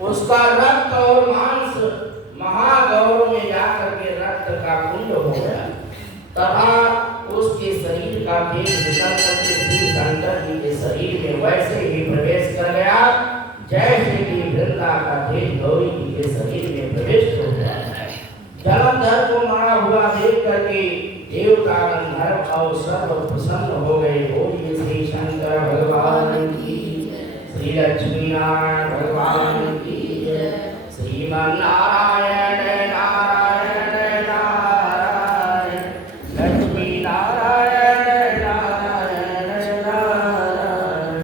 उसका रक्त और मांस महागौरव में जाकर के रक्त का कुंड हो गया तथा उसके शरीर का तेज निकल करके श्री शंकर जी के शरीर में वैसे ही प्रवेश कर गया जैसे कि वृंदा का तेज गौरी जी के शरीर में प्रवेश हो गया। जलंधर को मारा हुआ देख करके देवता गंधर्व और सर्व प्रसन्न हो गए। बोलिए श्री शंकर भगवान की, श्री लक्ष्मी नारायण भगवान की, श्रीमन्नारायण